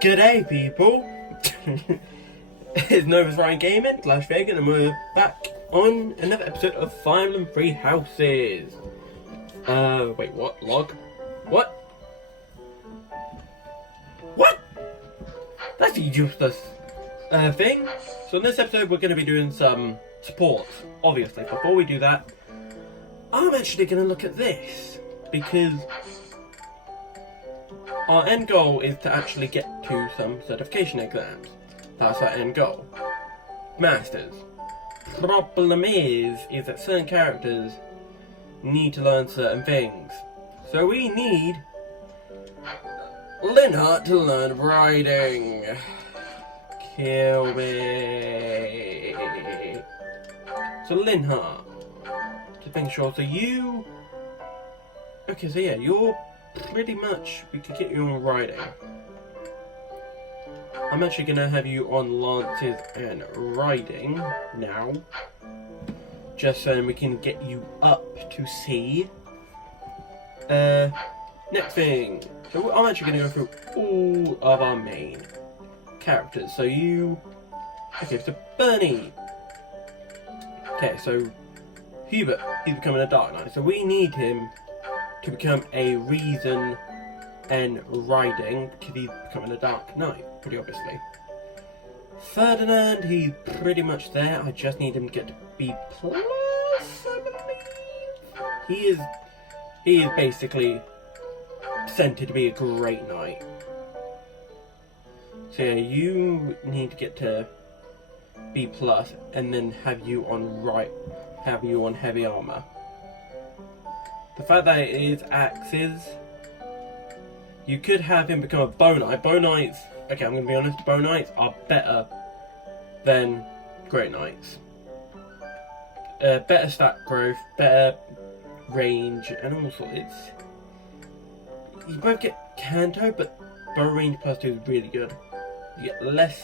G'day people, it's Nova's Ryan Gaming, Clash Vegan, and we're back on another episode of Fire Emblem Three Houses. Wait, what? Log? What? What? That's a useless thing. So in this episode we're going to be doing some support, obviously. Before we do that, I'm actually going to look at this, because our end goal is to actually get to some certification exams. That's our end goal. Masters. Problem is that certain characters need to learn certain things. So we need Linhardt to learn riding. Kill me. So Linhardt. Just making sure. So you... Okay, so yeah, you're pretty much... We could get you on riding. I'm actually going to have you on lances and riding now. Just so we can get you up to C. Next thing. So I'm actually going to go through all of our main characters. So you... Okay, so Bernie. Okay, so Hubert, he's becoming a Dark Knight. So we need him to become a Reason and Riding, because he's becoming a Dark Knight, pretty obviously. Ferdinand, he's pretty much there. I just need him to get to B+, I believe. He is basically scented to be a great knight. So yeah, you need to get to B+, and then have you on heavy armor. The fact that it is axes, you could have him become a bow knight. Bow knights, okay, I'm going to be honest, bow knights are better than great knights. Better stat growth, better range, and also you both get Canto, but bow range +2 is really good. You get less,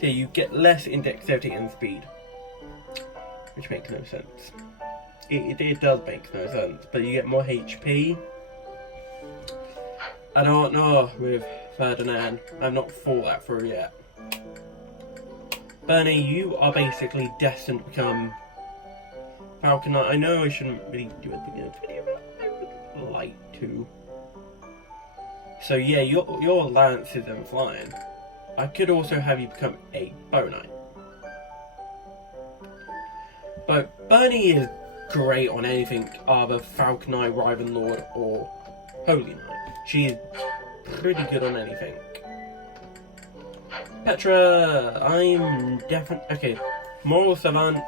so you get less in dexterity and speed, which makes no sense. It does make no sense, but you get more HP. I don't know with Ferdinand. I've not thought that through yet. Bernie, you are basically destined to become Falcon Knight. I know I shouldn't really do it in this video, but I would like to. So yeah, your lances and flying. I could also have you become a bow knight. But Bernie is great on anything, either Falcon Knight, Riven Lord, or Holy Knight. She is pretty good on anything. Petra, I'm definitely... Okay, Moral Savant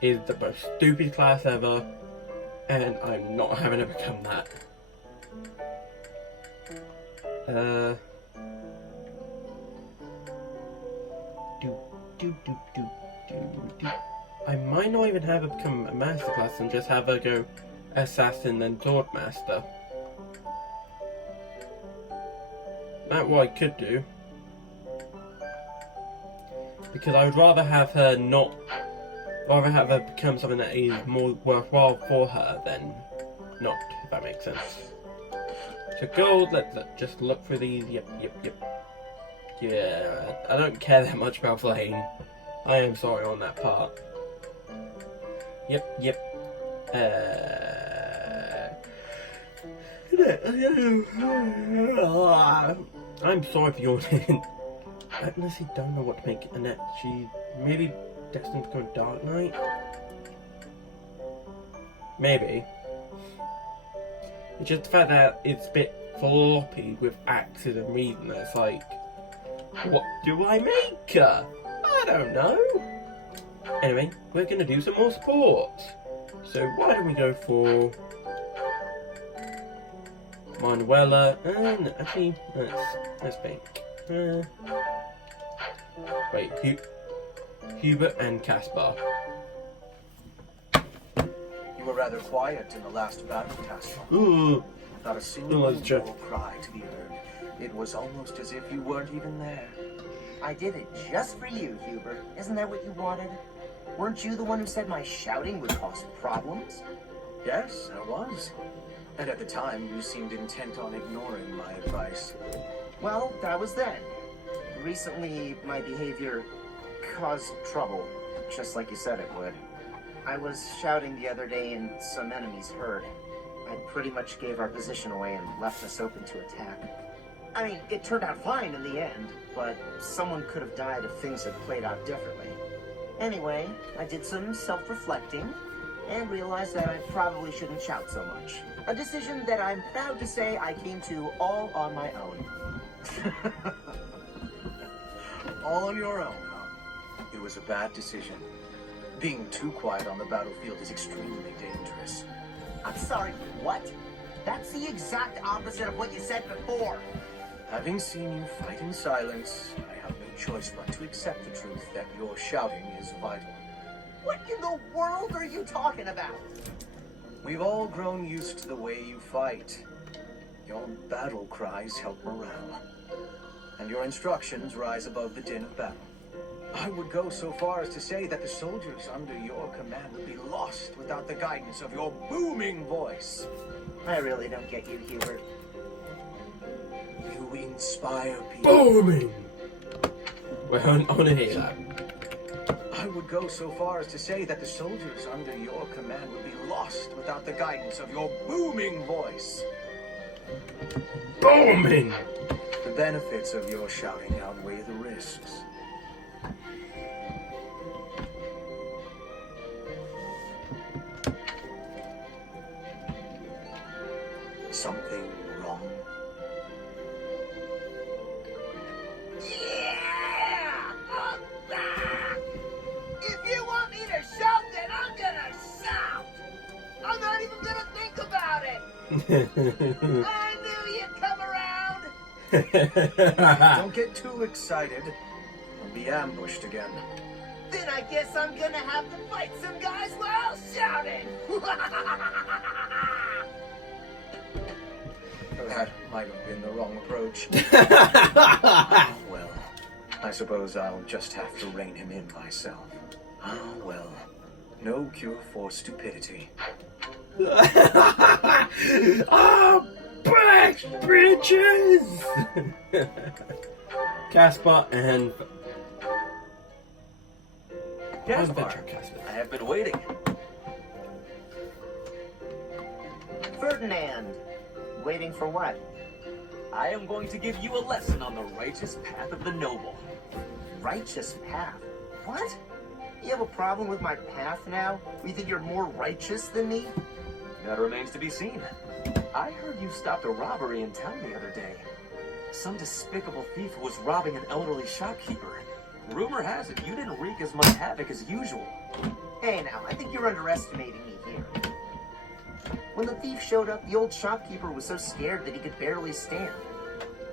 is the most stupid class ever, and I'm not having to become that. I might not even have her become a master class and just have her go Assassin and Sword Master. That's what I could do. Because I would rather have her become something that is more worthwhile for her than not, if that makes sense. So gold, let's just look through these. Yep. Yeah, I don't care that much about Flame. I am sorry on that part. Yep. I'm sorry for your I honestly don't know what to make Annette. She maybe destined to go Dark Knight? Maybe. It's just the fact that it's a bit floppy with axes and reason. It's like, what do I make her? I don't know. Anyway, we're going to do some more support. So why don't we go for Manuela, and actually, let's think. Wait, Hubert and Caspar. You were rather quiet in the last battle, Caspar. Ooh. Not a single cry to be heard. It was almost as if you weren't even there. I did it just for you, Hubert. Isn't that what you wanted? Weren't you the one who said my shouting would cause problems? Yes, I was. And at the time, you seemed intent on ignoring my advice. Well, that was then. Recently, my behavior caused trouble, just like you said it would. I was shouting the other day and some enemies heard. I pretty much gave our position away and left us open to attack. I mean, it turned out fine in the end, but someone could have died if things had played out differently. Anyway, I did some self-reflecting and realized that I probably shouldn't shout so much. A decision that I'm proud to say I came to all on my own. All on your own, huh? It was a bad decision. Being too quiet on the battlefield is extremely dangerous. I'm sorry, what? That's the exact opposite of what you said before. Having seen you fight in silence, I have no choice but to accept the truth that your shouting is vital. What in the world are you talking about? We've all grown used to the way you fight. Your battle cries help morale, and your instructions rise above the din of battle. I would go so far as to say that the soldiers under your command would be lost without the guidance of your booming voice. I really don't get you, Hubert. You inspire people. Booming! Wait, I want to hear that. I would go so far as to say that the soldiers under your command would be lost without the guidance of your booming voice. Booming! The benefits of your shouting outweigh the risks. Something wrong? Yeah! If you want me to shout, then I'm gonna shout! I'm not even gonna think about it! I knew you'd come around! Don't get too excited. You'll be ambushed again. Then I guess I'm gonna have to fight some guys while shouting! That might have been the wrong approach. Well, I suppose I'll just have to rein him in myself. Oh, well. No cure for stupidity. Oh, back bridges! Casper and... Caspar, I have been waiting. Ferdinand, waiting for what? I am going to give you a lesson on the righteous path of the noble. Righteous path? What? You have a problem with my path now? You think you're more righteous than me? That remains to be seen. I heard you stopped a robbery in town the other day. Some despicable thief was robbing an elderly shopkeeper. Rumor has it you didn't wreak as much havoc as usual. Hey now, I think you're underestimating me here. When the thief showed up, the old shopkeeper was so scared that he could barely stand.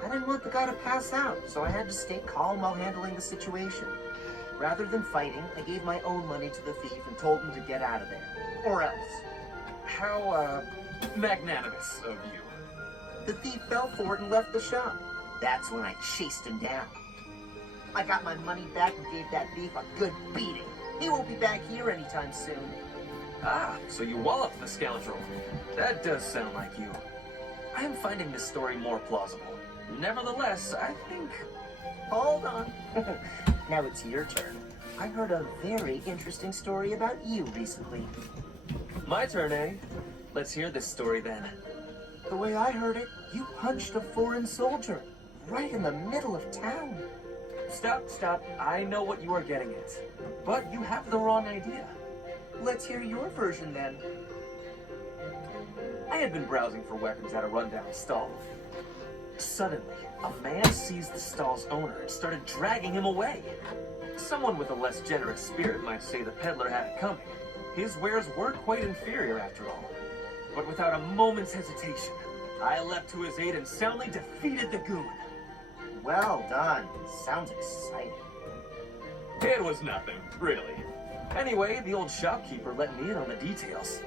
I didn't want the guy to pass out, so I had to stay calm while handling the situation. Rather than fighting, I gave my own money to the thief and told him to get out of there. Or else. How, magnanimous of you. The thief fell for it and left the shop. That's when I chased him down. I got my money back and gave that thief a good beating. He won't be back here anytime soon. Ah, so you walloped the scoundrel. That does sound like you. I am finding this story more plausible. Nevertheless, I think... Hold on. Now it's your turn. I heard a very interesting story about you recently. My turn, eh? Let's hear this story then. The way I heard it, you punched a foreign soldier right in the middle of town. Stop. I know what you are getting at. But you have the wrong idea. Let's hear your version then. I had been browsing for weapons at a rundown stall. Suddenly, a man seized the stall's owner and started dragging him away. Someone with a less generous spirit might say the peddler had it coming. His wares were quite inferior after all. But without a moment's hesitation, I leapt to his aid and soundly defeated the goon. Well done. Sounds exciting. It was nothing, really. Anyway, the old shopkeeper let me in on the details.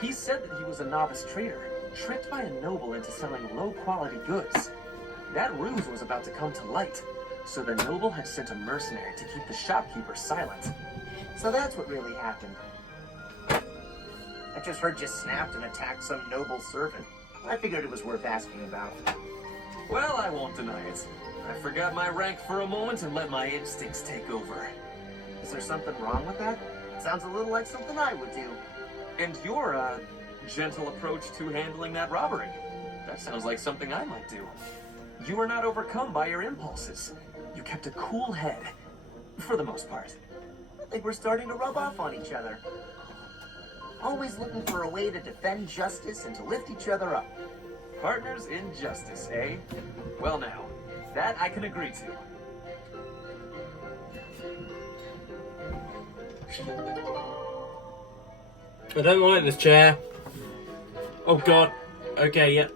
He said that he was a novice trader, tricked by a noble into selling low-quality goods. That ruse was about to come to light, so the noble had sent a mercenary to keep the shopkeeper silent. So that's what really happened. I just heard you snapped and attacked some noble servant. I figured it was worth asking about. Well, I won't deny it. I forgot my rank for a moment and let my instincts take over. Is there something wrong with that? It sounds a little like something I would do. And your, gentle approach to handling that robbery. That sounds like something I might do. You were not overcome by your impulses. You kept a cool head. For the most part. I think we're starting to rub off on each other. Always looking for a way to defend justice and to lift each other up. Partners in justice, eh? Well now, that I can agree to. I don't like this chair. Oh god. Okay, yep.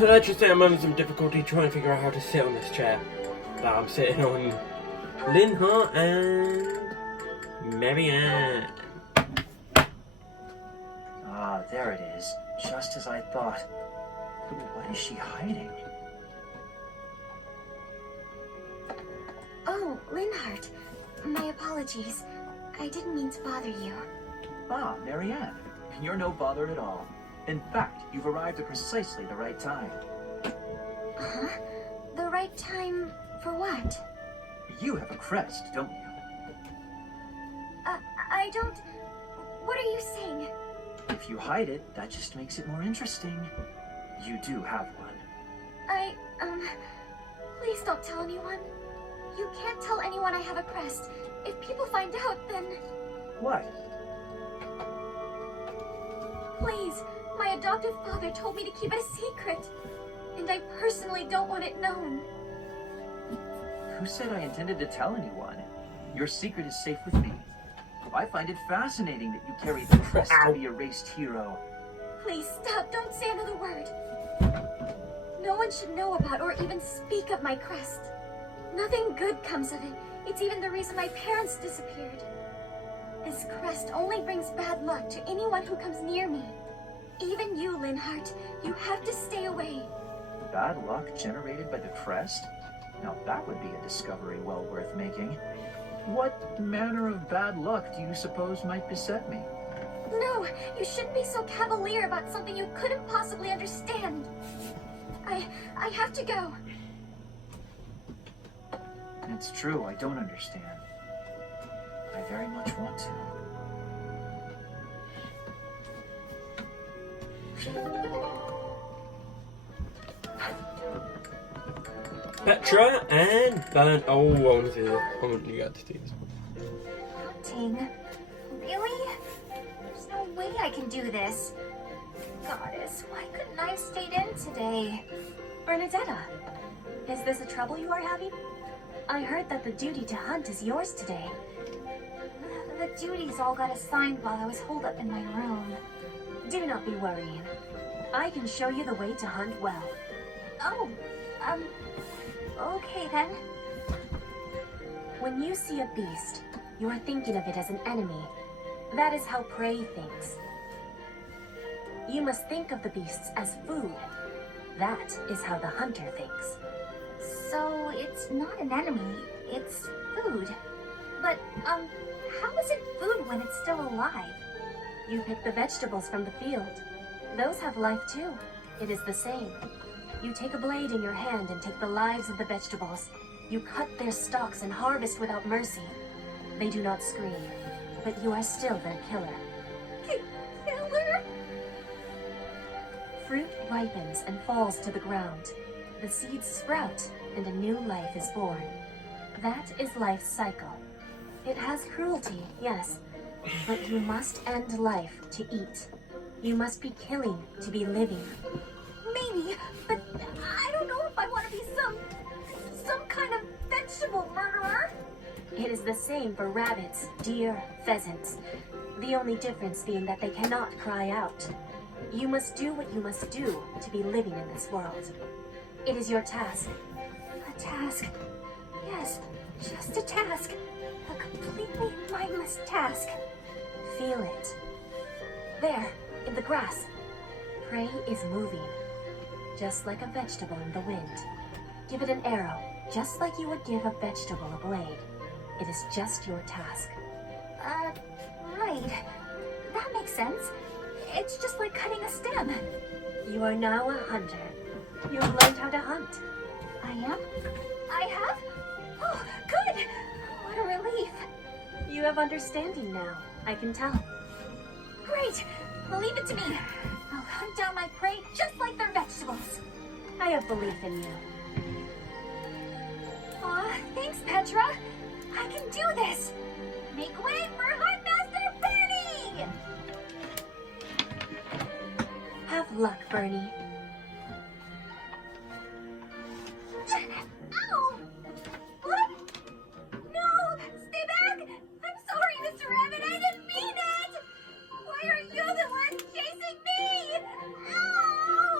Let's just say I'm having some difficulty trying to figure out how to sit on this chair that I'm sitting on. Lynn Hart and Marianne. Ah, there it is. Just as I thought. What is she hiding? Oh, Linhart. My apologies. I didn't mean to bother you. Ah, Marianne. You're no bother at all. In fact, you've arrived at precisely the right time. Huh? The right time for what? You have a crest, don't you? I don't... What are you saying? If you hide it, that just makes it more interesting. You do have one. Please don't tell anyone. You can't tell anyone I have a crest. If people find out, then... What? Please, my adoptive father told me to keep it a secret. And I personally don't want it known. Who said I intended to tell anyone? Your secret is safe with me. I find it fascinating that you carry the crest of the erased hero. Please stop, don't say another word. No one should know about or even speak of my crest. Nothing good comes of it. It's even the reason my parents disappeared. This crest only brings bad luck to anyone who comes near me. Even you, Linhart, you have to stay away. Bad luck generated by the crest? Now that would be a discovery well worth making. What manner of bad luck do you suppose might beset me? No, you shouldn't be so cavalier about something you couldn't possibly understand. I have to go. It's true, I don't understand. I very much want to. Petra and Burn. Oh, I want you guys to see this. Ting, really? There's no way I can do this. Goddess, why couldn't I have stayed in today? Bernadetta, is this a trouble you are having? I heard that the duty to hunt is yours today. The duties all got assigned while I was holed up in my room. Do not be worrying. I can show you the way to hunt well. Oh, okay then. When you see a beast, you are thinking of it as an enemy. That is how prey thinks. You must think of the beasts as food. That is how the hunter thinks. So it's not an enemy, it's food. But, how is it food when it's still alive? You pick the vegetables from the field. Those have life too. It is the same. You take a blade in your hand and take the lives of the vegetables. You cut their stalks and harvest without mercy. They do not scream, but you are still their killer. Killer? Fruit ripens and falls to the ground. The seeds sprout and a new life is born. That is life's cycle. It has cruelty, yes, but you must end life to eat. You must be killing to be living. Maybe, but I don't know if I want to be some kind of vegetable murderer. It is the same for rabbits, deer, pheasants. The only difference being that they cannot cry out. You must do what you must do to be living in this world. It is your task. A task. Yes, just a task. A completely mindless task. Feel it. There, in the grass. Prey is moving, just like a vegetable in the wind. Give it an arrow, just like you would give a vegetable a blade. It is just your task. Right. That makes sense. It's just like cutting a stem. You are now a hunter. You have learned how to hunt. I am? I have? Oh, good! What a relief. You have understanding now. I can tell. Great! Well, leave it to me. I'll hunt down my prey just like their vegetables. I have belief in you. Aw, thanks, Petra. I can do this. Make way for Huntmaster Bernie! Have luck, Bernie. Ow! What? No! Stay back! I'm sorry, Mr. Rabbit. I didn't mean it! Why are you the one chasing me? Ow!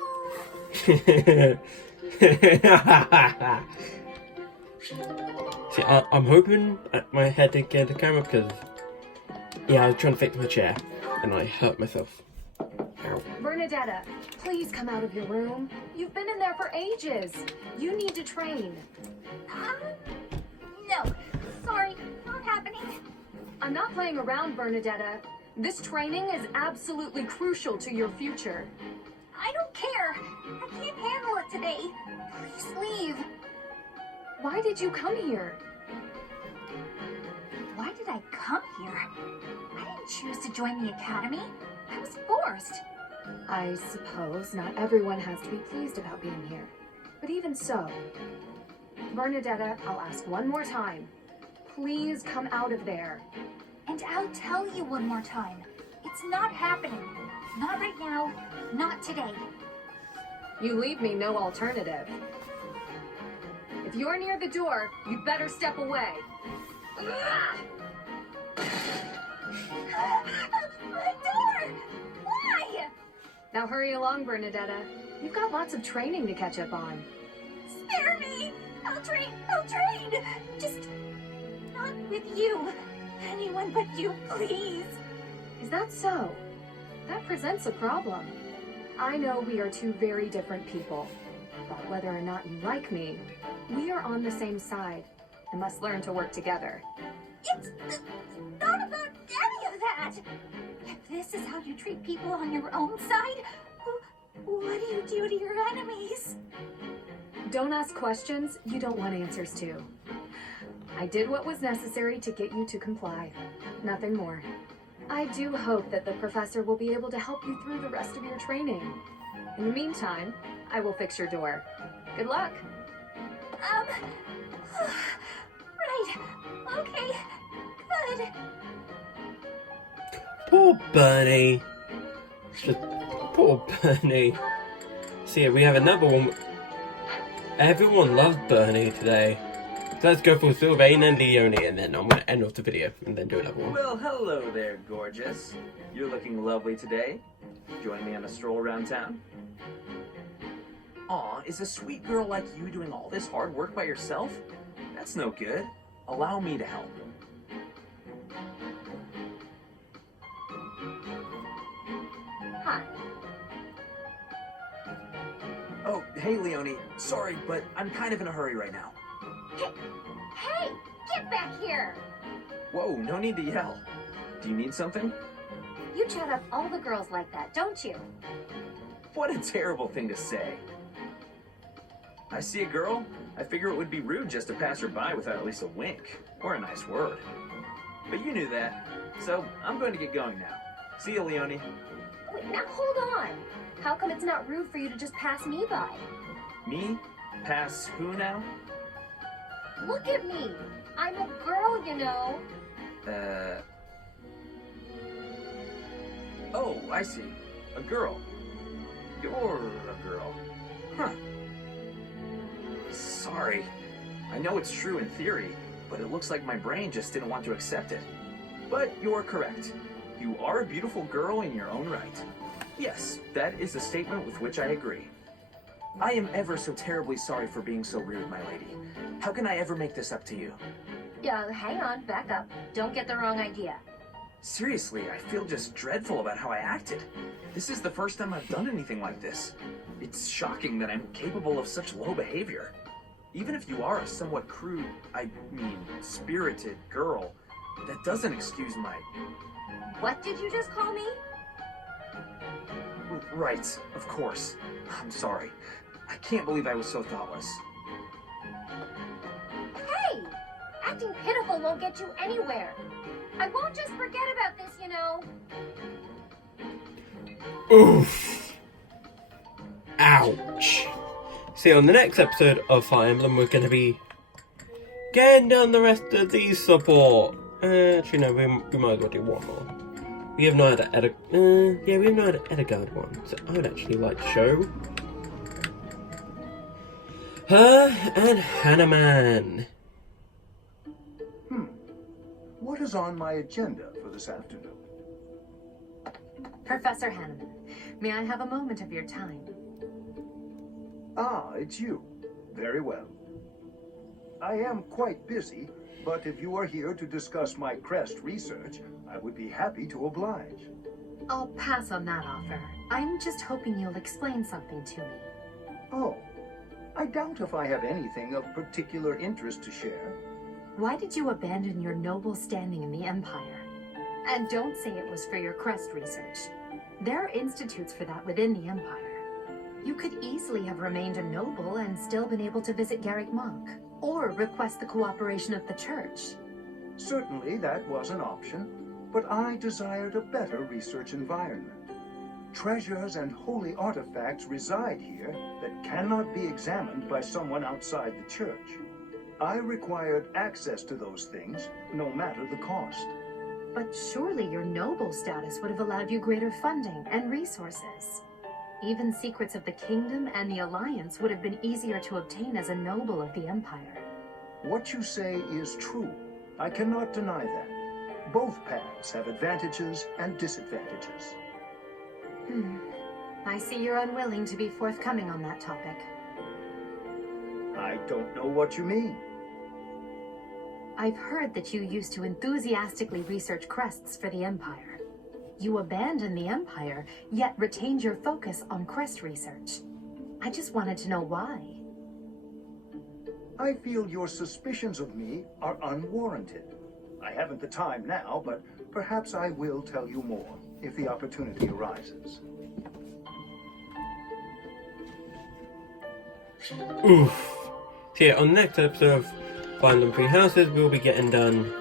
See, I'm hoping my head didn't get in the camera because, yeah, I was trying to fix my chair and I hurt myself. Ow. Bernadetta, please come out of your room. You've been in there for ages. You need to train. No. Sorry, not happening. I'm not playing around, Bernadetta. This training is absolutely crucial to your future. I don't care. I can't handle it today. Please leave. Why did you come here? Why did I come here? I didn't choose to join the academy. I was forced. I suppose not everyone has to be pleased about being here. But even so, Bernadetta, I'll ask one more time. Please come out of there. And I'll tell you one more time. It's not happening. Not right now. Not today. You leave me no alternative. If you're near the door, you'd better step away. My door! Why? Now hurry along, Bernadetta. You've got lots of training to catch up on. Spare me! I'll train! I'll train! Just not with you. Anyone but you, please. Is that so? That presents a problem. I know we are two very different people, but whether or not you like me, we are on the same side and must learn to work together. It's not about any of that. If this is how you treat people on your own side, what do you do to your enemies? Don't ask questions you don't want answers to. I did what was necessary to get you to comply. Nothing more. I do hope that the professor will be able to help you through the rest of your training. In the meantime, I will fix your door. Good luck. Right. Okay. Good. Poor Bernie. Just poor Bernie. See, we have another one. Everyone loves Bernie today. So let's go for Sylvain and Leonie, and then I'm going to end off the video and then do another one. Well, hello there, gorgeous. You're looking lovely today. Join me on a stroll around town. Aw, is a sweet girl like you doing all this hard work by yourself? That's no good. Allow me to help. Hi. Oh, hey, Leonie. Sorry, but I'm kind of in a hurry right now. Hey! Get back here! Whoa, no need to yell. Do you need something? You chat up all the girls like that, don't you? What a terrible thing to say. I see a girl, I figure it would be rude just to pass her by without at least a wink, or a nice word. But you knew that, so I'm going to get going now. See you, Leonie. Wait, now hold on. How come it's not rude for you to just pass me by? Me? Pass who now? Look at me. I'm a girl, you know. Oh, I see. A girl. You're a girl. Huh. Sorry. I know it's true in theory, but it looks like my brain just didn't want to accept it. But you're correct. You are a beautiful girl in your own right. Yes, that is a statement with which I agree. I am ever so terribly sorry for being so rude, my lady. How can I ever make this up to you? Yeah, hang on, back up. Don't get the wrong idea. Seriously, I feel just dreadful about how I acted. This is the first time I've done anything like this. It's shocking that I'm capable of such low behavior. Even if you are a somewhat crude, spirited girl, that doesn't excuse my... What did you just call me? Right, of course. I'm sorry. I can't believe I was so thoughtless. Hey! Acting pitiful won't get you anywhere. I won't just forget about this, you know. Oof. Ouch. See, on the next episode of Fire Emblem, we're going to be getting done the rest of these support. Actually, no, we might as well do one more. We have not had a we have not had an Edgard one, so I would actually like to show her and Hanneman. What is on my agenda for this afternoon? Professor Hanneman, may I have a moment of your time? Ah, it's you. Very well. I am quite busy, but if you are here to discuss my crest research, I would be happy to oblige. I'll pass on that offer. I'm just hoping you'll explain something to me. Oh, I doubt if I have anything of particular interest to share. Why did you abandon your noble standing in the Empire? And don't say it was for your crest research. There are institutes for that within the Empire. You could easily have remained a noble and still been able to visit Garrick Monk, or request the cooperation of the Church. Certainly that was an option, but I desired a better research environment. Treasures and holy artifacts reside here that cannot be examined by someone outside the Church. I required access to those things, no matter the cost. But surely your noble status would have allowed you greater funding and resources. Even secrets of the Kingdom and the Alliance would have been easier to obtain as a noble of the Empire. What you say is true. I cannot deny that. Both paths have advantages and disadvantages. I see you're unwilling to be forthcoming on that topic. I don't know what you mean. I've heard that you used to enthusiastically research crests for the Empire. You abandoned the Empire, yet retained your focus on crest research. I just wanted to know why. I feel your suspicions of me are unwarranted. I haven't the time now, but perhaps I will tell you more if the opportunity arises. Oof. So yeah, on the next episode of Fire Emblem Three Houses, we'll be getting done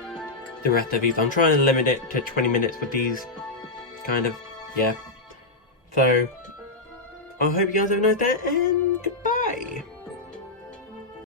the rest of these. I'm trying to limit it to 20 minutes with these, kind of, yeah. So, I hope you guys have a nice day, and goodbye!